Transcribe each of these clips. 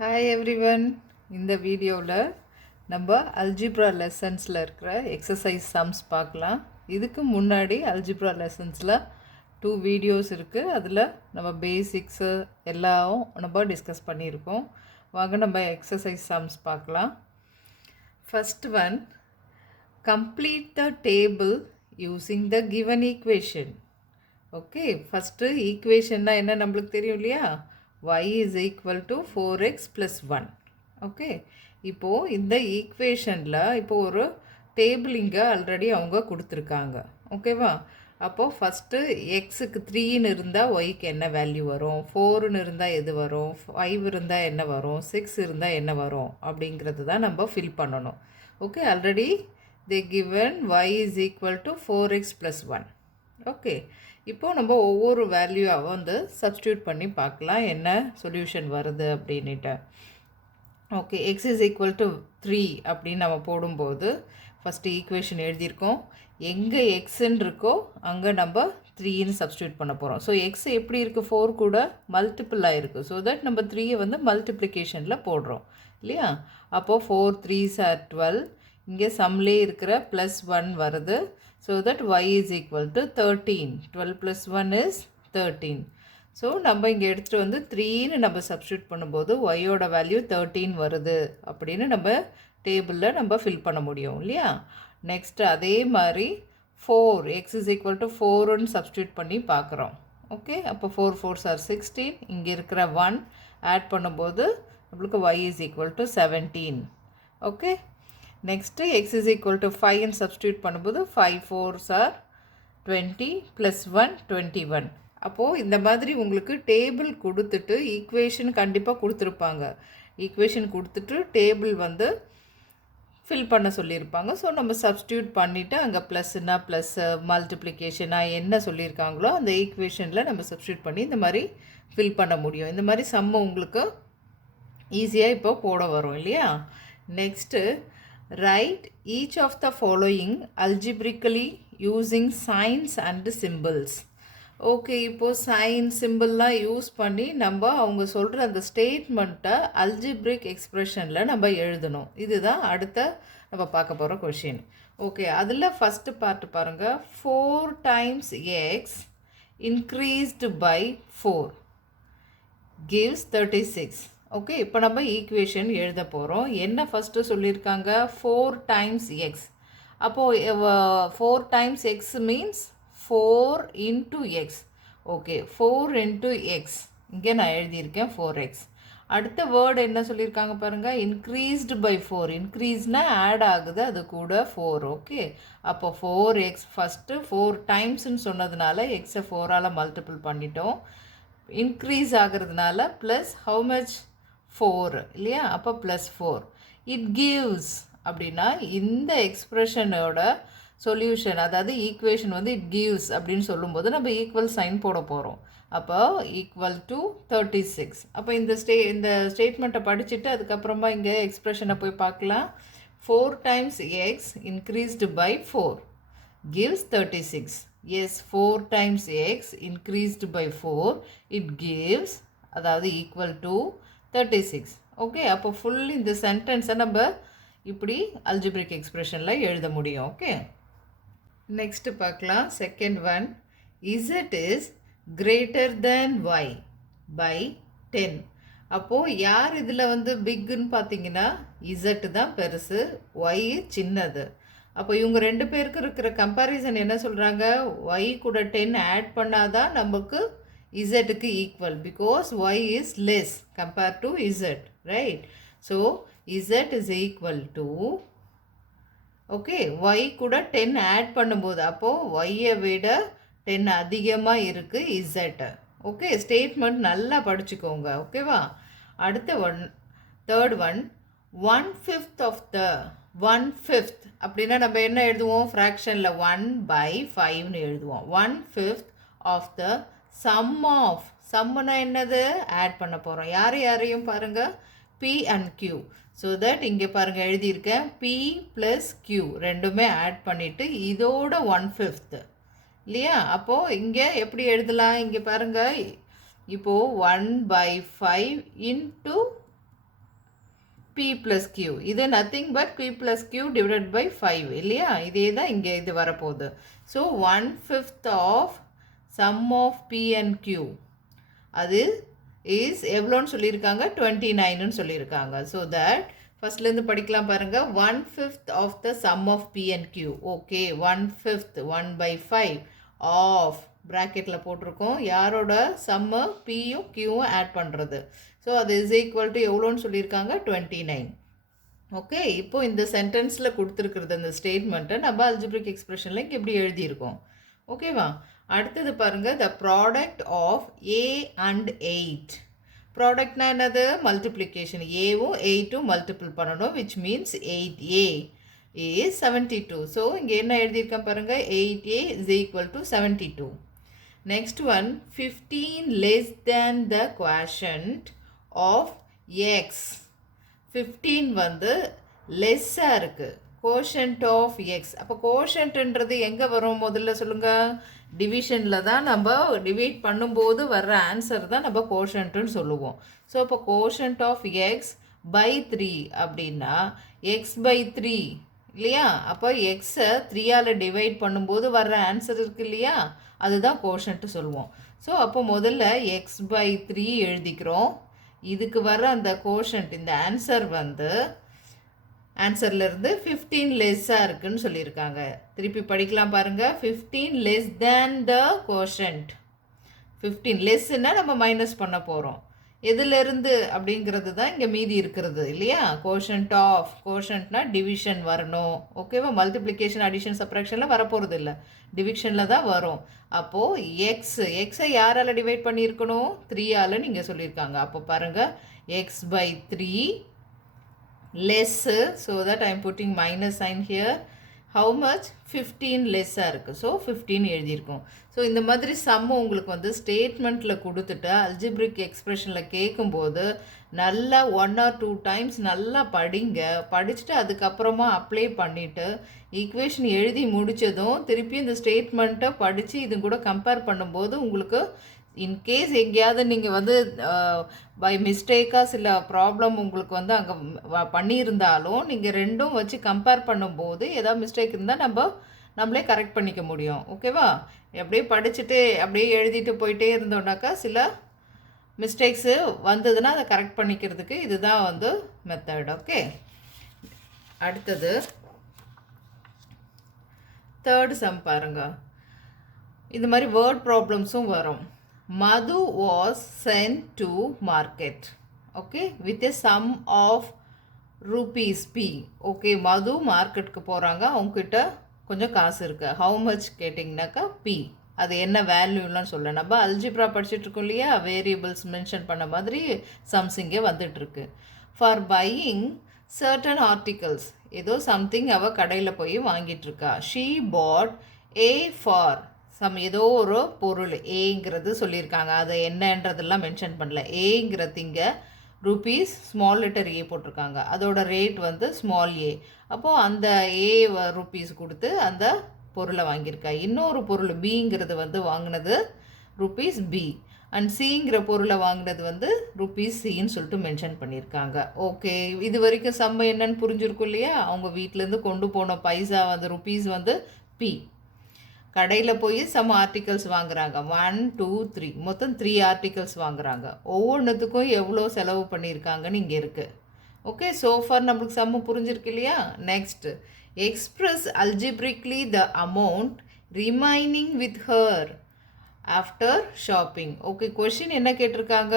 Hi everyone. இந்த வீடியோவில் நம்ம அல்ஜிப்ரா லெசன்ஸில் இருக்கிற எக்ஸசைஸ் சம்ஸ் பார்க்கலாம். இதுக்கு முன்னாடி அல்ஜிப்ரா லெசன்ஸில் 2 வீடியோஸ் இருக்குது. அதில் நம்ம பேசிக்ஸு எல்லாம் நம்ம டிஸ்கஸ் பண்ணியிருக்கோம். வாங்க நம்ம எக்ஸசைஸ் சம்ஸ் பார்க்கலாம். First one, complete the table using the given equation. Okay, first ஈக்குவேஷன்னா என்ன நம்மளுக்கு தெரியும் இல்லையா? y is equal to 4x plus 1. Okay, இப்போது இந்த ஈக்குவேஷனில் இப்போது ஒரு டேபிள் இங்கே ஆல்ரெடி அவங்க கொடுத்துருக்காங்க. ஓகேவா? அப்போது ஃபஸ்ட்டு எக்ஸுக்கு 3ன்னு இருந்தால் ஒய்க்கு என்ன வேல்யூ வரும், 4ன்னு இருந்தால் எது வரும், 5 இருந்தால் என்ன வரும், 6 இருந்தால் என்ன வரும் அப்படிங்கிறது தான் நம்ம ஃபில் பண்ணணும். Okay, already they given y is equal to 4x plus 1. Okay, இப்போது நம்ம ஒவ்வொரு வேல்யூவாக வந்து சப்ஸ்டியூட் பண்ணி பார்க்கலாம் என்ன சொல்யூஷன் வருது அப்படின்ட்டு. Okay, X is equal to 3 அப்படின்னு நம்ம போடும்போது ஃபஸ்ட்டு ஈக்குவேஷன் எழுதியிருக்கோம். எங்கே எக்ஸுன்னு இருக்கோ அங்கே நம்ம 3ன்னு சப்ஸ்டியூட் பண்ண போகிறோம். ஸோ எக்ஸ் எப்படி இருக்குது, 4 கூட மல்டிபிள் ஆகிருக்கு. ஸோ தட் நம்ம 3யை வந்து மல்டிப்ளிகேஷனில் போடுறோம் இல்லையா? அப்போது 4 3s are 12. இங்கே சம்லே இருக்கிற +1 வருது. So that y is equal to 13. 12 plus 1 is 13. So நம்ம இங்கே எடுத்துகிட்டு வந்து 3ன்னு நம்ம சப்ஸ்டியூட் பண்ணும்போது ஒய்யோட வேல்யூ 13 வருது அப்படின்னு நம்ம டேபிளில் நம்ம ஃபில் பண்ண முடியும் இல்லையா? நெக்ஸ்ட்டு அதே மாதிரி 4 எக்ஸ் இஸ் ஈக்குவல் டு 4ன்னு சப்ஸ்டியூட் பண்ணி பார்க்குறோம். ஓகே, அப்போ 4 4s are 16. இங்கே இருக்கிற 1 ஆட் பண்ணும்போது நம்மளுக்கு y is equal to 17. Okay, next x is equal to 5ன்னு சப்ஸ்டியூட் பண்ணும்போது 5 4s are 20 + 1 21. அப்போது இந்த மாதிரி உங்களுக்கு டேபிள் கொடுத்துட்டு ஈக்குவேஷன் கண்டிப்பாக கொடுத்துருப்பாங்க. ஈக்குவேஷன் கொடுத்துட்டு டேபிள் வந்து ஃபில் பண்ண சொல்லியிருப்பாங்க. ஸோ நம்ம சப்ஸ்டியூட் பண்ணிவிட்டு அங்கே ப்ளஸ்னா ப்ளஸ்ஸு, மல்டிப்ளிகேஷனாக என்ன சொல்லியிருக்காங்களோ அந்த ஈக்குவேஷனில் நம்ம சப்ஸ்டியூட் பண்ணி இந்த மாதிரி ஃபில் பண்ண முடியும். இந்த மாதிரி சம்ம உங்களுக்கு ஈஸியாக இப்போ போட வரும் இல்லையா? Next, write each of the following algebraically using signs and symbols. Okay, இப்போது சைன் சிம்பிள்லாம் யூஸ் பண்ணி நம்ம அவங்க சொல்கிற அந்த ஸ்டேட்மெண்ட்டை அல்ஜிப்ரிக் எக்ஸ்ப்ரெஷனில் நம்ம எழுதணும். இதுதான் அடுத்த நம்ம பார்க்க போகிற கொஷின். ஓகே, அதில் ஃபஸ்ட்டு பார்ட் பாருங்கள். 4 times x increased by 4 gives 36. Okay, இப்போ நம்ம ஈக்குவேஷன் எழுத போகிறோம். என்ன ஃபஸ்ட்டு சொல்லியிருக்காங்க? 4 times x. அப்போது 4 times x means 4 into x. Okay, 4 into x. இங்கே நான் எழுதியிருக்கேன் 4x. அடுத்த வேர்டு என்ன சொல்லியிருக்காங்க பாருங்கள், இன்க்ரீஸ்டு பை 4. இன்க்ரீஸ்னால் ஆட் ஆகுது, அது கூட 4. ஓகே, அப்போ 4x ஃபஸ்ட்டு 4 டைம்ஸ்ன்னு சொன்னதுனால எக்ஸை 4ஆல் மல்டிபிள் பண்ணிட்டோம். இன்க்ரீஸ் ஆகிறதுனால ப்ளஸ் ஹவு மச் 4 இல்லையா? அப்போ +4. இட் கிவ்ஸ் அப்படின்னா இந்த எக்ஸ்ப்ரெஷனோட சொல்யூஷன், அதாவது ஈக்குவேஷன் வந்து இட் கிவ்ஸ் அப்படின்னு சொல்லும்போது நம்ம ஈக்குவல் சைன் போட போகிறோம். அப்போ ஈக்குவல் டு 36. அப்போ இந்த ஸ்டேட்மெண்ட்டை படிச்சுட்டு அதுக்கப்புறமா இங்கே எக்ஸ்ப்ரெஷனை போய் பார்க்கலாம். 4 times x increased by 4 gives 36. Yes, 4 times x increased by 4 it gives, அதாவது ஈக்குவல் டு 36. ஓகே, அப்போ ஃபுல் இந்த சென்டென்ஸை நம்ம இப்படி அல்ஜிப்ரிக் எக்ஸ்ப்ரெஷனில் எழுத முடியும். ஓகே, நெக்ஸ்ட்டு பார்க்கலாம். Second one, z is greater than y by 10. அப்போது யார் இதில் வந்து பிக்குன்னு பார்த்தீங்கன்னா z தான் பெருசு, y சின்னது. அப்போ இவங்க 2 பேருக்கு இருக்கிற கம்பேரிசன் என்ன சொல்கிறாங்க? y கூட 10 ஆட் பண்ணாதான் நமக்கு zக்கு equal, because y is less compared to z, right? So z is equal to, okay, y கூட 10 ஆட் பண்ணும்போது அப்போது y-ஐ விட 10 அதிகமாக இருக்குது z. ஓகே, ஸ்டேட்மெண்ட் நல்லா படிச்சுக்கோங்க. ஓகேவா? அடுத்த one, third one, 1/5 of the 1/5 அப்படின்னா நம்ம என்ன எழுதுவோம்? ஃப்ராக்ஷனில் 1/5ன்னு எழுதுவோம். 1/5 of the sum of, சம்முன்னா என்னது? ஆட் பண்ண போகிறோம். யாரையும் பாருங்கள், p and q. So that இங்கே பாருங்கள் எழுதியிருக்கேன், p + q ரெண்டுமே ஆட் பண்ணிவிட்டு இதோட 1/5 இல்லையா? அப்போது இங்கே எப்படி எழுதலாம்? இங்கே பாருங்கள், இப்போது 1/5 into p plus q. இது nothing but p plus q divided by 5 இல்லையா? இதே தான் இங்கே இது வரப்போகுது. So 1/5 of sum of p and q அது இஸ் எவ்வளோன்னு சொல்லியிருக்காங்க 29ன்னு சொல்லியிருக்காங்க. ஸோ தட் ஃபஸ்ட்லேருந்து படிக்கலாம் பாருங்கள். 1/5 of the sum of p and q. ஓகே, 1/5 1/5 ஆஃப் ப்ராக்கெட்டில் போட்டிருக்கோம். யாரோட சம்மு பியும் கியூவும் ஆட் பண்ணுறது. ஸோ அது இஸ் ஈக்குவல் டு எவ்வளோன்னு சொல்லியிருக்காங்க 29. ஓகே, இப்போது இந்த சென்டென்ஸில் கொடுத்துருக்குறது அந்த ஸ்டேட்மெண்ட்டை நம்ம அல்ஜிப்ரிக் எக்ஸ்பிரஷனில் இங்கே எப்படி எழுதியிருக்கோம். ஓகேவா? அடுத்தது பாருங்கள், the product of A and 8. ப்ராடக்ட்னா என்னது? மல்டிப்ளிகேஷன். ஏவும் 8ம் மல்டிபிள் பண்ணணும், which means 8a is 72. So இங்கே என்ன எழுதியிருக்கேன் பாருங்கள், 8a is equal to 72. Next one, 15 less than the quotient of x. 15 வந்து லெஸ்ஸாக இருக்குது quotient of x. அப்போ quotientன்றது எங்கே வரும் முதல்ல சொல்லுங்கள்? டிவிஷனில் தான் நம்ம டிவைட் பண்ணும்போது வர்ற ஆன்சர் தான் நம்ம quotientன்னு சொல்லுவோம். ஸோ இப்போ quotient of x by 3 அப்படின்னா x by 3 இல்லையா? அப்போ எக்ஸை 3ஆல் டிவைட் பண்ணும்போது வர்ற ஆன்சர் இருக்கு இல்லையா? அதுதான் கோஷன்ட்டு சொல்லுவோம். ஸோ அப்போ முதல்ல எக்ஸ் பை 3 எழுதிக்கிறோம். இதுக்கு வர அந்த கோஷன்ட் இந்த ஆன்சர் வந்து ஆன்சர்லேருந்து 15 லெஸ்ஸாக இருக்குதுன்னு சொல்லியிருக்காங்க. திருப்பி படிக்கலாம் பாருங்கள். 15 லெஸ் தேன் த கோஷன்ட். 15 லெஸ்ஸுன்னா நம்ம மைனஸ் பண்ண போகிறோம். எதுலேருந்து அப்படிங்கிறது தான் இங்கே மீதி இருக்கிறது இல்லையா? Quotient of. கோஷன்ட்னா டிவிஷன் வரணும். ஓகேவா? மல்டிப்ளிகேஷன் அடிஷன் சப்ராக்ஷனில் வரப்போகிறது இல்லை, டிவிஷனில் தான் வரும். அப்போது எக்ஸை யாரால் டிவைட் பண்ணியிருக்கணும்? 3ஆல் நீங்கள் சொல்லியிருக்காங்க. அப்போ பாருங்கள், x by 3 less. So that I am putting minus sign here. How much? 15 லெஸ்ஸாக இருக்குது. ஸோ 15 எழுதியிருக்கோம். ஸோ இந்த மாதிரி சம்மு உங்களுக்கு வந்து ஸ்டேட்மெண்ட்டில் கொடுத்துட்டு அல்ஜிப்ரிக் எக்ஸ்பிரஷனில் கேட்கும்போது நல்லா 1 or 2 டைம்ஸ் நல்லா படிங்க. படிச்சுட்டு அதுக்கப்புறமா அப்ளை பண்ணிவிட்டு ஈக்குவேஷன் எழுதி முடித்ததும் திருப்பி இந்த ஸ்டேட்மெண்ட்டை படித்து இது கூட கம்பேர் பண்ணும்போது உங்களுக்கு இன்கேஸ் எங்கேயாவது நீங்கள் வந்து பை மிஸ்டேக்காக சில ப்ராப்ளம் உங்களுக்கு வந்து அங்கே பண்ணியிருந்தாலும் நீங்கள் ரெண்டும் வச்சு கம்பேர் பண்ணும்போது ஏதாவது மிஸ்டேக் இருந்தால் நம்மளே கரெக்ட் பண்ணிக்க முடியும். ஓகேவா? அப்படியே படிச்சுட்டு அப்படியே எழுதிட்டு போயிட்டே இருந்தோம்னாக்கா சில மிஸ்டேக்ஸு வந்ததுன்னா அதை கரெக்ட் பண்ணிக்கிறதுக்கு இதுதான் வந்து மெத்தட். ஓகே, அடுத்தது தேர்ட் சம் பாருங்க. இந்த மாதிரி வேர்ட் ப்ராப்ளம்ஸும் வரும். Madhu was sent to market, okay, with a sum of rupees p. Okay, மது மார்க்கெட்டுக்கு போகிறாங்க, அவங்கக்கிட்ட கொஞ்சம் காசு இருக்குது. ஹவு மச் கேட்டிங்கனாக்கா p. அது என்ன வேல்யூலாம் சொல்ல. நம்ம அல்ஜிப்ரா படிச்சுட்ருக்கோம் இல்லையா? வேரியபிள்ஸ் மென்ஷன் பண்ண மாதிரி சம்ஸ் இங்கே வந்துட்டுருக்கு. ஃபார் பையிங் சர்டன் ஆர்டிகல்ஸ், ஏதோ சம்திங் அவள் கடையில் போய் வாங்கிட்டுருக்கா. ஷீ பாட் ஏ ஃபார் ஏதோ ஒரு பொருள் ஏங்கிறது சொல்லியிருக்காங்க. அதை என்னன்றதெல்லாம் மென்ஷன் பண்ணல. ஏங்கிறது இங்கே ருபீஸ் ஸ்மால் லெட்டர் ஏ போட்டிருக்காங்க. அதோட ரேட் வந்து ஸ்மால் ஏ. அப்போது அந்த ஏ ருபீஸ் கொடுத்து அந்த பொருளை வாங்கியிருக்கா. இன்னொரு பொருள் பிங்கிறது வந்து வாங்கினது ருபீஸ் பி அண்ட் சிங்கிற பொருளை வாங்கினது வந்து ருபீஸ் சின்னு சொல்லிட்டு மென்ஷன் பண்ணியிருக்காங்க. ஓகே, இது வரைக்கும் சம்ம என்னன்னு புரிஞ்சிருக்கும் இல்லையா? அவங்க வீட்டிலேருந்து கொண்டு போன பைசா வந்து ருபீஸ் வந்து பி. கடையில் போய் சம் ஆர்டிகல்ஸ் வாங்குறாங்க. 1 2 3 மொத்தம் 3 ஆர்டிகல்ஸ் வாங்குறாங்க. ஒவ்வொன்றுத்துக்கும் எவ்வளோ செலவு பண்ணியிருக்காங்கன்னு இங்கே இருக்குது. ஓகே, சோஃபார் நம்மளுக்கு சம்மு புரிஞ்சிருக்கு இல்லையா? Next, express algebraically the amount remaining with her after shopping. Okay, question என்ன கேட்டிருக்காங்க?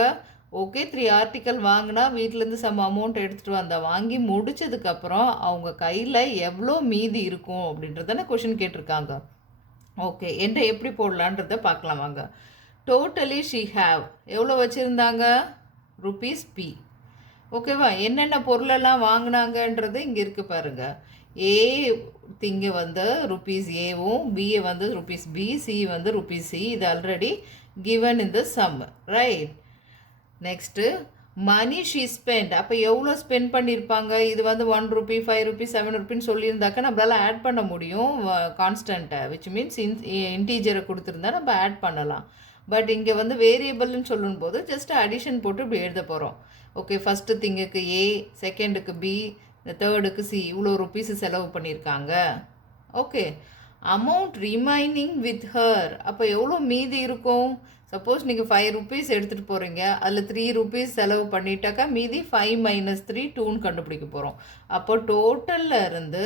ஓகே, 3 ஆர்டிக்கல் வாங்கினா வீட்டிலேருந்து சம் அமௌண்ட் எடுத்துகிட்டு வந்தா, வாங்கி முடித்ததுக்கப்புறம் அவங்க கையில் எவ்வளோ மீதி இருக்கும் அப்படின்றதான கொஷின் கேட்டிருக்காங்க. ஓகே, என்ன எப்படி போடலான்றதை பார்க்கலாம் வாங்க. டோட்டலி ஷீ ஹாவ் எவ்வளோ வச்சுருந்தாங்க? Rupees B. ஓகேவா? என்னென்ன பொருளெல்லாம் வாங்கினாங்கன்றது இங்கே இருக்குது பாருங்கள். ஏ திங்கு வந்து ருபீஸ் ஏவும், பிஏ வந்து ருபீஸ் பி, சி வந்து ருபீஸ் சி. இது already given in the sum, right? Next money she spend. அப்போ எவ்வளோ ஸ்பெண்ட் பண்ணியிருப்பாங்க? இது வந்து 1 ரூபி, 5 ரூபி, 7 ரூபின்னு சொல்லியிருந்தாக்கா நம்மளால் ஆட் பண்ண முடியும் கான்ஸ்டண்ட்டை, விச் மீன்ஸ் இன்டீஜரை கொடுத்துருந்தா நம்ம ஆட் பண்ணலாம். பட் இங்கே வந்து வேரியபிள்னு சொல்லும்போது ஜஸ்ட் அடிஷன் போட்டு இப்படி எழுத போகிறோம். ஓகே, ஃபஸ்ட்டு திங்குக்கு ஏ, செகண்டுக்கு பி, தேர்டுக்கு சி, இவ்வளோ ருப்பீஸ் செலவு பண்ணியிருக்காங்க. Okay, amount remaining with her, அப்போ எவ்வளோ மீதி இருக்கும்? சப்போஸ் நீங்கள் 5 ருப்பீஸ் எடுத்துகிட்டு போகிறீங்க, அதில் 3 ருப்பீஸ் செலவு பண்ணிட்டாக்கா மீதி 5 - 3 2ன்னு கண்டுபிடிக்க போகிறோம். அப்போ டோட்டலில் இருந்து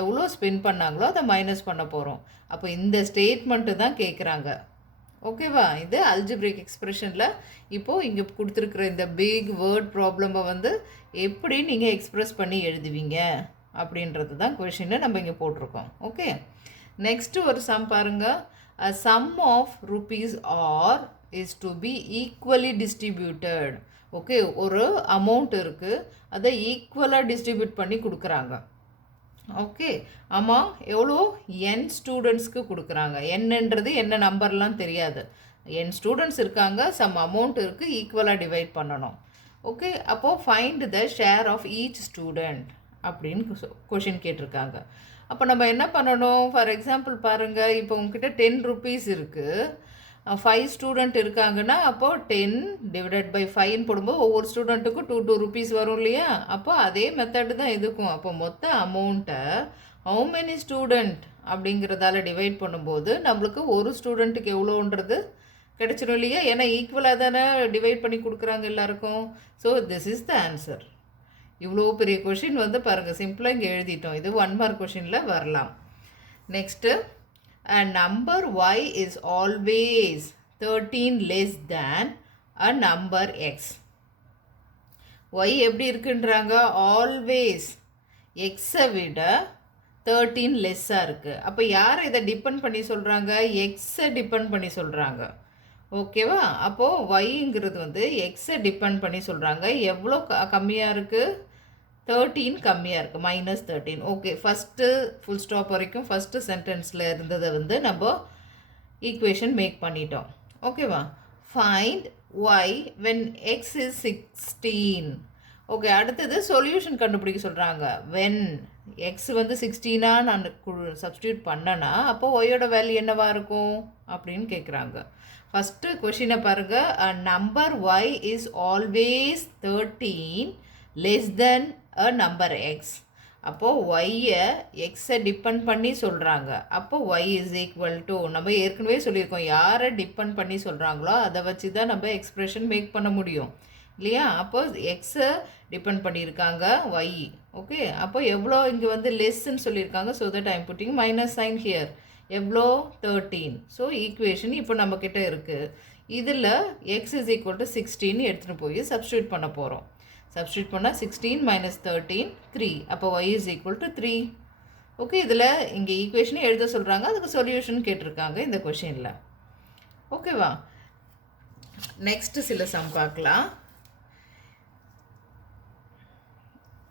எவ்வளோ ஸ்பெண்ட் பண்ணாங்களோ அதை மைனஸ் பண்ண போகிறோம். அப்போ இந்த ஸ்டேட்மெண்ட்டு தான் கேட்குறாங்க. ஓகேவா? இது அல்ஜிப்ரிக் எக்ஸ்பிரஷனில் இப்போது இங்கே கொடுத்துருக்குற இந்த பிக் வேர்ட் ப்ராப்ளமை வந்து எப்படி நீங்கள் எக்ஸ்ப்ரெஸ் பண்ணி எழுதுவீங்க அப்படின்றது தான் கொஷினை நம்ம இங்கே போட்டிருக்கோம். ஓகே, நெக்ஸ்ட்டு ஒரு சம் பாருங்கள். A sum of rupees R is to be equally distributed. Okay, ஒரு அமௌண்ட் இருக்குது, அதை ஈக்குவலாக டிஸ்ட்ரிபியூட் பண்ணி கொடுக்குறாங்க. ஓகே, ஆமாம், எவ்வளோ n ஸ்டூடெண்ட்ஸ்க்கு கொடுக்குறாங்க. என்னன்றது என்ன நம்பர்லாம் தெரியாது. n ஸ்டூடெண்ட்ஸ் இருக்காங்க, சம் அமௌண்ட் இருக்குது, ஈக்குவலாக டிவைட் பண்ணணும். ஓகே, அப்போது find the share of each student அப்படின்னு கொஷின் கேட்டிருக்காங்க. அப்போ நம்ம என்ன பண்ணணும்? ஃபார் எக்ஸாம்பிள் பாருங்கள், இப்போ உங்ககிட்ட 10 ருப்பீஸ் இருக்குது, 5 ஸ்டூடெண்ட் இருக்காங்கன்னா அப்போது 10 டிவைடட் பை 5ன்னு போடும்போது ஒவ்வொரு ஸ்டூடெண்ட்டுக்கும் 2 ருப்பீஸ் வரும் இல்லையா? அப்போ அதே மெத்தடு தான் இதுக்கும். அப்போ மொத்த அமௌண்ட்டை ஹவு மெனி ஸ்டூடெண்ட் அப்படிங்கிறதால டிவைட் பண்ணும்போது நம்மளுக்கு ஒரு ஸ்டூடெண்ட்டுக்கு எவ்வளோன்றது கிடைச்சிடும் இல்லையா? ஏன்னா ஈக்குவலாக தானே டிவைட் பண்ணி கொடுக்குறாங்க எல்லாருக்கும். So this is the answer. இவ்வளோ பெரிய கொஷின் வந்து பாருங்கள், சிம்பிளாக இங்கே எழுதிட்டோம். இது 1 மார்க் கொஷினில் வரலாம். Next, a number y is always 13 less than a number x. y எப்படி இருக்குன்றாங்க? ஆல்வேஸ் எக்ஸை விட 13 லெஸ்ஸாக இருக்குது. அப்போ யாரை இதை டிபெண்ட் பண்ணி சொல்கிறாங்க? எக்ஸை டிபெண்ட் பண்ணி சொல்கிறாங்க. ஓகேவா? அப்போது ஒய்ங்கிறது வந்து எக்ஸை டிபெண்ட் பண்ணி சொல்கிறாங்க. எவ்வளோ கம்மியாக இருக்குது? 13 கம்மியாக இருக்குது, -13. ஓகே, ஃபஸ்ட்டு ஃபுல் ஸ்டாப் வரைக்கும் ஃபஸ்ட்டு சென்டென்ஸில் இருந்ததை வந்து நம்ம ஈக்குவேஷன் மேக் பண்ணிட்டோம். ஓகேவா? Find Y when X is 16. Okay, அடுத்தது சொல்யூஷன் கண்டுபிடிக்க சொல்கிறாங்க. வென் எக்ஸ் வந்து 16 நான் சப்ஸ்டியூட் பண்ணனா அப்போ ஒய்யோட வேல்யூ என்னவாக இருக்கும் அப்படின்னு கேட்குறாங்க. ஃபஸ்ட்டு கொஷினை பாருங்கள். A number Y is always 13 less than a number X. அப்போது ஒய்யை எக்ஸை டிபெண்ட் பண்ணி சொல்கிறாங்க. அப்போ ஒய் இஸ் ஈக்குவல் டு, நம்ம ஏற்கனவே சொல்லியிருக்கோம், யாரை டிபெண்ட் பண்ணி சொல்கிறாங்களோ அதை வச்சு தான் நம்ம எக்ஸ்ப்ரெஷன் மேக் பண்ண முடியும் இல்லையா? அப்போ எக்ஸை டிபெண்ட் பண்ணியிருக்காங்க ஒய். ஓகே, அப்போ எவ்வளோ இங்கே வந்து லெஸ்ன்னு சொல்லியிருக்காங்க. So that I'm putting minus sign here. எவ்வளோ? 13. ஸோ ஈக்குவேஷன் இப்போ நம்மக்கிட்ட இருக்குது. இதில் எக்ஸ் இஸ் ஈக்குவல் டு 16 எடுத்துகிட்டு போய் சப்ஸ்டியூட் பண்ண போகிறோம். சப்ஸ்டியூட் பண்ணால் 16 - 13 3. அப்போ y is equal to 3. Okay, இதில் இங்கே ஈக்குவேஷனே எழுத சொல்கிறாங்க, அதுக்கு சொல்யூஷன் கேட்டிருக்காங்க இந்த கொஷினில். ஓகேவா? நெக்ஸ்ட்டு சில சம் பார்க்கலாம்.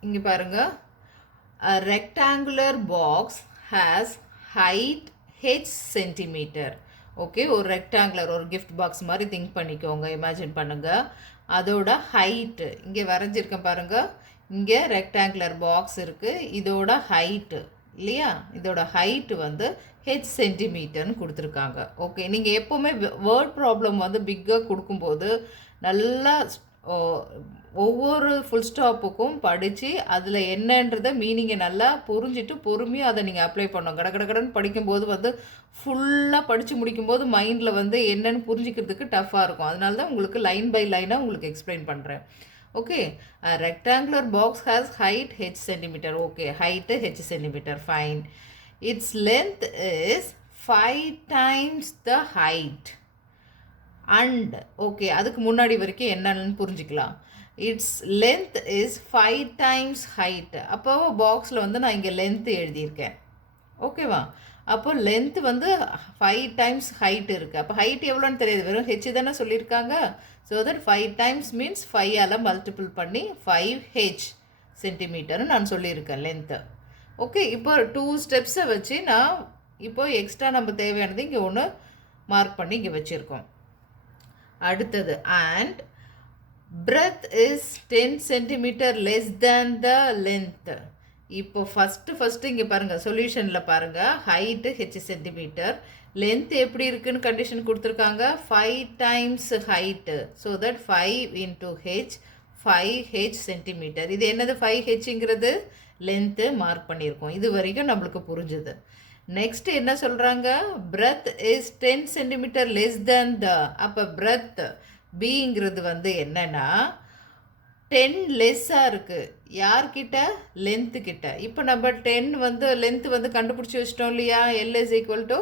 இங்கே பாருங்கள். A rectangular box has height h centimetre. Okay, ஒரு ரெக்டாங்குலர் ஒரு கிஃப்ட் பாக்ஸ் மாதிரி திங்க் பண்ணிக்கோங்க, இமேஜின் பண்ணுங்கள். அதோட ஹைட்டு இங்கே வரைஞ்சிருக்கேன் பாருங்கள். இங்கே ரெக்டாங்குலர் பாக்ஸ் இருக்குது, இதோட ஹைட்டு இல்லையா? இதோட ஹைட்டு வந்து ஹெச் சென்டிமீட்டர்னு கொடுத்துருக்காங்க. ஓகே, நீங்கள் எப்போவுமே வேர்ட் ப்ராப்ளம் வந்து பிக்காக கொடுக்கும்போது நல்லா ஒவ்வொரு ஃபுல் ஸ்டாப்புக்கும் படித்து அதில் என்னன்றதை மீனிங்கை நல்லா புரிஞ்சுட்டு பொறுமையாக அதை நீங்கள் அப்ளை பண்ணணும். கடகடன்னு படிக்கும்போது வந்து ஃபுல்லாக படித்து முடிக்கும்போது மைண்டில் வந்து என்னென்னு புரிஞ்சிக்கிறதுக்கு டஃப்பாக இருக்கும். அதனால தான் உங்களுக்கு லைன் பை லைனாக உங்களுக்கு எக்ஸ்பிளைன் பண்ணுறேன். Okay, rectangular box has height H centimetre. Okay, height H centimetre, fine. It's length is 5 times the height. And okay, அதுக்கு முன்னாடி வரைக்கும் என்னன்னு புரிஞ்சுக்கலாம். It's length is 5 times height. அப்போ பாக்ஸில் வந்து நான் இங்கே லென்த்து எழுதியிருக்கேன். ஓகேவா? அப்போ லென்த்து வந்து 5 times ஹைட் இருக்குது. அப்போ ஹைட் எவ்வளோன்னு தெரியாது, வெறும் ஹெச் தானே சொல்லியிருக்காங்க. ஸோ தட் 5 times மீன்ஸ் 5ஆல் மல்டிபிள் பண்ணி 5h சென்டிமீட்டர்னு நான் சொல்லியிருக்கேன் லென்த்து. ஓகே, இப்போ 2 ஸ்டெப்ஸை வச்சு நான் இப்போ எக்ஸ்ட்ரா நம்ம தேவையானது இங்கே ஒன்று மார்க் பண்ணி இங்கே வச்சுருக்கோம். அடுத்தது, and breadth is 10 centimeter less than the length. இப்போ ஃபஸ்ட்டு இங்கே பாருங்கள், சொல்யூஷனில் பாருங்கள், ஹைட்டு ஹெச் சென்டிமீட்டர், லென்த் எப்படி இருக்குன்னு கண்டிஷன் கொடுத்துருக்காங்க 5 times height. So that 5 into H 5h centimetre. இது என்னது 5hங்கிறது லென்த்து மார்க் பண்ணியிருக்கோம். இது வரைக்கும் நம்மளுக்கு புரிஞ்சுது. நெக்ஸ்ட் என்ன சொல்கிறாங்க, breadth is 10 centimetre less than the. அப்போ பிரெத் பிங்கிறது வந்து என்னன்னா 10 லெஸ்ஸாக இருக்குது. யார்கிட்ட, லென்த்து கிட்ட. இப்போ நம்ம 10 வந்து லென்த்து வந்து கண்டுபிடிச்சி வச்சிட்டோம் இல்லையா, எல் இஸ் ஈக்குவல் டு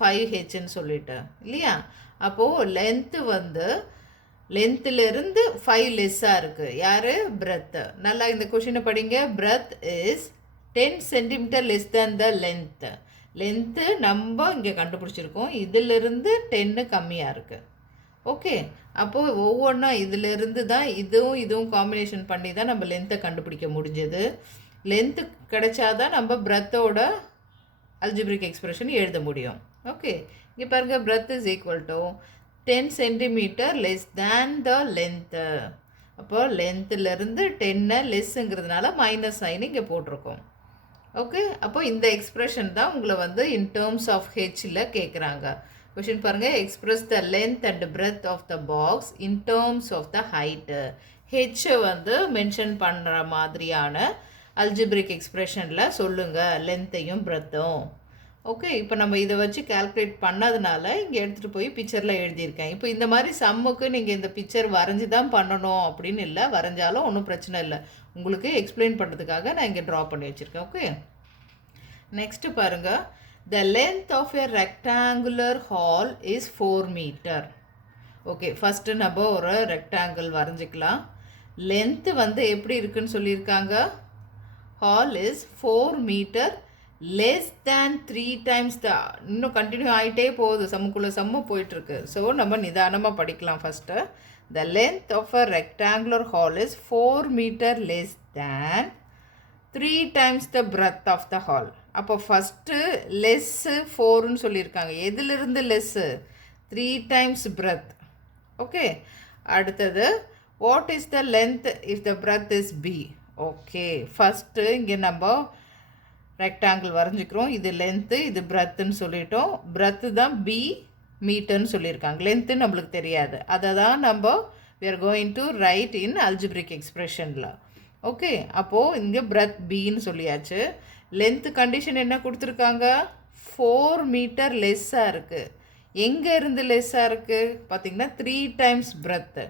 5hன்னு சொல்லிட்டு இல்லையா. அப்போது லென்த்து வந்து லென்த்திலிருந்து 5 லெஸ்ஸாக இருக்குது. யார், பிரெத்து. நல்லா இந்த கொஷினை படிங்க. Breadth is 10 centimetre less than the length. Length நம்ம இங்கே கண்டுபிடிச்சிருக்கோம், இதிலிருந்து 10 கம்மியாக இருக்குது. ஓகே, அப்போது ஒவ்வொன்றா இதிலிருந்து தான் இதுவும் காம்பினேஷன் பண்ணி தான் நம்ம லென்த்தை கண்டுபிடிக்க முடிஞ்சது. லென்த்து கிடைச்சாதான் நம்ம பிரெத்தோட அல்ஜிப்ரிக் எக்ஸ்பிரஷன் எழுத முடியும். ஓகே, இங்கே பாருங்கள், breadth is equal to 10 centimetre less than the length. அப்போ லென்த்துலேருந்து 10 லெஸ்ஸுங்கிறதுனால மைனஸ் சைன் இங்கே போட்டிருக்கோம். ஓகே, அப்போ இந்த எக்ஸ்பிரஷன் தான் உங்களை வந்து இன் டேர்ம்ஸ் ஆஃப் ஹெச்சில் கேட்குறாங்க. கொஷின் பாருங்கள், express the length and breadth of the box in terms of the height. ஹெச்சை வந்து மென்ஷன் பண்ணுற மாதிரியான அல்ஜிப்ரிக் எக்ஸ்பிரஷனில் சொல்லுங்கள் லென்த்தையும் பிரெத்தும். ஓகே, இப்போ நம்ம இதை வச்சு கால்குலேட் பண்ணதுனால இங்கே எடுத்துகிட்டு போய் பிக்சரில் எழுதியிருக்கேன். இப்போ இந்த மாதிரி சம்முக்கு நீங்கள் இந்த பிக்சர் வரைஞ்சி தான் பண்ணணும் அப்படின்னு இல்லை, வரைஞ்சாலும் ஒன்றும் பிரச்சனை இல்லை. உங்களுக்கு எக்ஸ்பிளைன் பண்ணுறதுக்காக நான் இங்கே ட்ரா பண்ணி வச்சுருக்கேன். ஓகே, நெக்ஸ்ட்டு பாருங்கள், the length of a rectangular hall is 4 metre. Okay, first நம்ம ஒரு ரெக்டாங்கிள் வரைஞ்சிக்கலாம். லென்த்து வந்து எப்படி இருக்குன்னு சொல்லியிருக்காங்க, hall is 4 metre less than 3 times the. இன்னும் கண்டினியூ ஆகிட்டே போகுது, சம்முக்குள்ளே சம்மு போயிட்டுருக்கு. ஸோ நம்ம நிதானமாக படிக்கலாம். First, the length of a rectangular hall is 4 metre less than 3 times the breadth of the hall. அப்போ ஃபஸ்ட்டு லெஸ்ஸு 4ன்னு சொல்லியிருக்காங்க. எதிலிருந்து லெஸ்ஸு, 3 டைம்ஸ் பிரெத். ஓகே, அடுத்தது what is the length if the breadth is B. Okay, first இங்கே நம்ம rectangle வரைஞ்சிக்கிறோம். இது length, இது பிரெத்துன்னு சொல்லிட்டோம். பிரெத்து தான் பி மீட்டர்னு சொல்லியிருக்காங்க. லென்த்து நம்மளுக்கு தெரியாது, அதை தான் நம்ம we are going to write in algebraic expressionல. ஓகே, அப்போது இங்கே பிரெத் பின்னு சொல்லியாச்சு. லென்த்து கண்டிஷன் என்ன கொடுத்துருக்காங்க, 4 மீட்டர் லெஸ்ஸாக இருக்குது. எங்கே இருந்து லெஸ்ஸாக இருக்குது பார்த்திங்கன்னா 3 டைம்ஸ் பிரெத்து.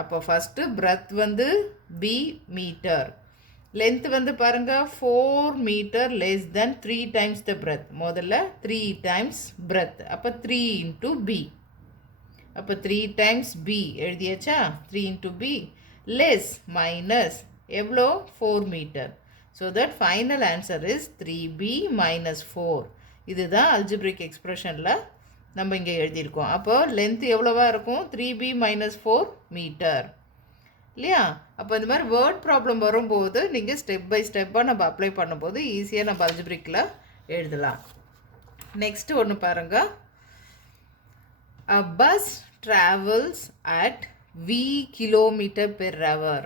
அப்போ ஃபஸ்ட்டு பிரெத் வந்து பி மீட்டர், லென்த் வந்து பாருங்கள் 4 metre less than 3 times the breadth. முதல்ல 3 டைம்ஸ் பிரெத், அப்போ 3 இன்ட்டு பி. அப்போ 3 டைம்ஸ் பி எழுதியாச்சா, 3 இன்ட்டு பி லெஸ் மைனஸ் எவ்வளோ 4 metre. So that final answer is 3b minus 4. இதுதான் அல்ஜிப்ரிக் எக்ஸ்பிரஷனில் நம்ம இங்கே எழுதியிருக்கோம். அப்போ லென்த் எவ்வளோவா இருக்கும், 3b minus 4 மீட்டர் இல்லையா. அப்போ இந்த மாதிரி வேர்ட் ப்ராப்ளம் வரும்போது நீங்கள் ஸ்டெப் பை ஸ்டெப்பாக நம்ம அப்ளை பண்ணும்போது ஈஸியாக நம்ம அல்ஜிப்ரிக்கில் எழுதலாம். நெக்ஸ்ட்டு ஒன்று பாருங்கள், a bus travels at v kilometer per hour.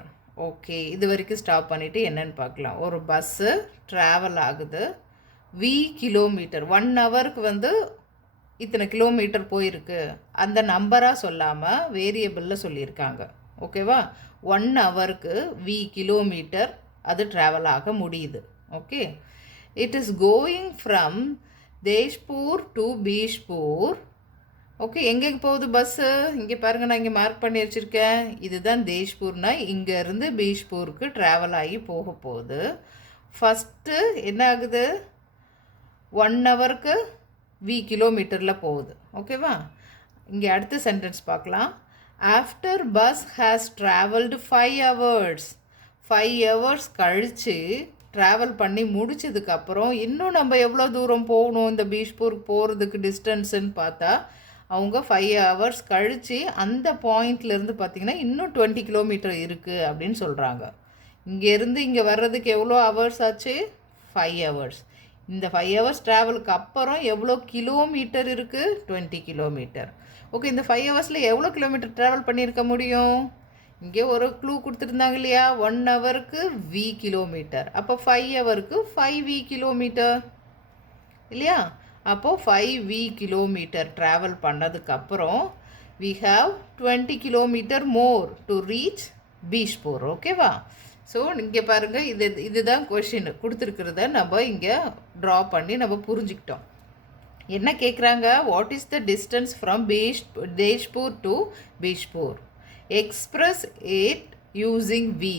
Okay, இது வரைக்கும் ஸ்டாப் பண்ணிவிட்டு என்னென்னு பார்க்கலாம். ஒரு பஸ்ஸு ட்ராவல் ஆகுது v கிலோமீட்டர், 1 ஹவருக்கு வந்து இத்தனை கிலோமீட்டர் போயிருக்கு. அந்த நம்பராக சொல்லாமல் வேரியபிளில் சொல்லியிருக்காங்க. ஓகேவா, 1 ஹவருக்கு v கிலோமீட்டர் அது ட்ராவல் ஆக முடியுது. Okay, it is going from Deshpur to Bhishpur. Okay, எங்கே போகுது பஸ்ஸு, இங்கே பாருங்கள், நான் இங்கே மார்க் பண்ணி வச்சுருக்கேன். இதுதான் தேஷ்பூர்னா இங்கேருந்து பீஷ்பூருக்கு ட்ராவல் ஆகி போக போகுது. ஃபஸ்ட்டு என்ன ஆகுது, 1 ஹவருக்கு v கிலோமீட்டரில் போகுது. ஓகேவா, இங்கே அடுத்த சென்டென்ஸ் பார்க்கலாம். After bus has travelled 5 hours. 5 hours கழித்து ட்ராவல் பண்ணி முடிச்சதுக்கப்புறம் இன்னும் நம்ம எவ்வளோ தூரம் போகணும் இந்த பீஷ்பூருக்கு போகிறதுக்கு டிஸ்டன்ஸுன்னு பார்த்தா அவங்க 5 hours கழித்து அந்த பாயிண்ட்லேருந்து பார்த்திங்கன்னா இன்னும் 20 கிலோமீட்டர் இருக்குது அப்படின்னு சொல்கிறாங்க. இங்கேருந்து இங்கே வர்றதுக்கு எவ்வளோ ஹவர்ஸ் ஆச்சு, 5 hours. இந்த 5 hours ட்ராவலுக்கு அப்புறம் எவ்வளோ கிலோமீட்டர் இருக்குது, 20 கிலோமீட்டர். ஓகே, இந்த 5 ஹவர்ஸில் எவ்வளோ கிலோமீட்டர் ட்ராவல் பண்ணியிருக்க முடியும், இங்கே ஒரு க்ளூ கொடுத்துருந்தாங்க இல்லையா, 1 ஹவருக்கு v கிலோமீட்டர். அப்போ 5 ஹவருக்கு 5v கிலோமீட்டர் இல்லையா. அப்போது 5v கிலோமீட்டர் ட்ராவல் பண்ணதுக்கப்புறம் we have 20 kilometer more to reach பீஷ்பூர். ஓகேவா? ஸோ இங்கே பாருங்கள், இதுதான் கொஷின் கொடுத்துருக்கிறத நம்ம இங்கே ட்ரா பண்ணி நம்ம புரிஞ்சுக்கிட்டோம். என்ன கேட்குறாங்க? What is the distance from Deshpur to Bhishpur? Express it using v.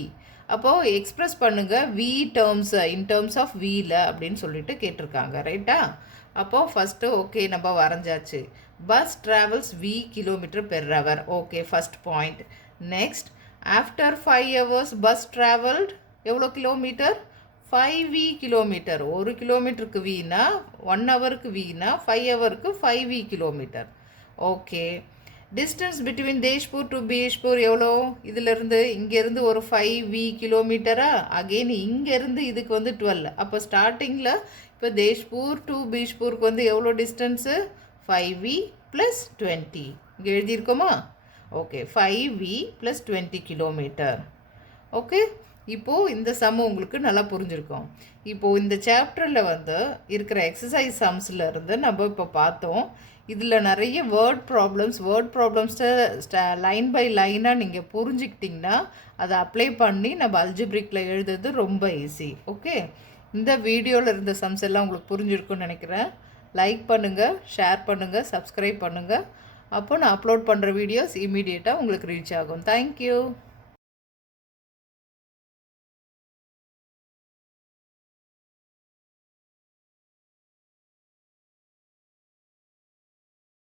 அப்போது எக்ஸ்ப்ரெஸ் பண்ணுங்கள் வி டேர்ம்ஸை இன் டேர்ம்ஸ் ஆஃப் வீல அப்படின்னு சொல்லிட்டு கேட்டிருக்காங்க. ரைட்டா? அப்போது ஃபஸ்ட்டு ஓகே நம்ம வரைஞ்சாச்சு. Bus travels v kilometre per hour. Okay, first point. Next, after 5 hours bus travelled எவ்வளோ கிலோமீட்டர்? 5v kilometre. 1 கிலோமீட்டருக்கு வீனா 1 ஹவருக்கு வீனா 5 ஹவருக்கு 5v kilometre. Okay, distance between Deshpur to Bhishpur எவ்வளோ? இதிலிருந்து இங்கேருந்து ஒரு 5v கிலோமீட்டரா? அகெயின் இங்கேருந்து இதுக்கு வந்து 12. அப்போ ஸ்டார்டிங்கில் இப்போ தேஷ்பூர் டு பீஷ்பூருக்கு வந்து எவ்வளோ டிஸ்டன்ஸு? 5v + 20. இங்கே எழுதியிருக்கோமா? Okay, 5v + 20 kilometre. ஓகே, இப்போது இந்த சம் உங்களுக்கு நல்லா புரிஞ்சுருக்கோம். இப்போது இந்த சாப்டரில் வந்து இருக்கிற எக்ஸசைஸ் சம்ஸில் இருந்து நம்ம இப்போ பார்த்தோம். இதில் நிறைய வேர்ட் ப்ராப்ளம்ஸை லைன் பை லைனாக நீங்கள் புரிஞ்சுக்கிட்டிங்கன்னா அதை அப்ளை பண்ணி நம்ம அல்ஜிப்ரிக்கில் எழுதுறது ரொம்ப ஈஸி. ஓகே, இந்த வீடியோவில் இருந்த சம்ஸ் எல்லாம் உங்களுக்கு புரிஞ்சிருக்குன்னு நினைக்கிறேன். லைக் பண்ணுங்கள், ஷேர் பண்ணுங்கள், சப்ஸ்கிரைப் பண்ணுங்கள். அப்போ நான் அப்லோட் பண்ணுற வீடியோஸ் இமீடியட்டாக உங்களுக்கு ரீச் ஆகும். தேங்க்யூ.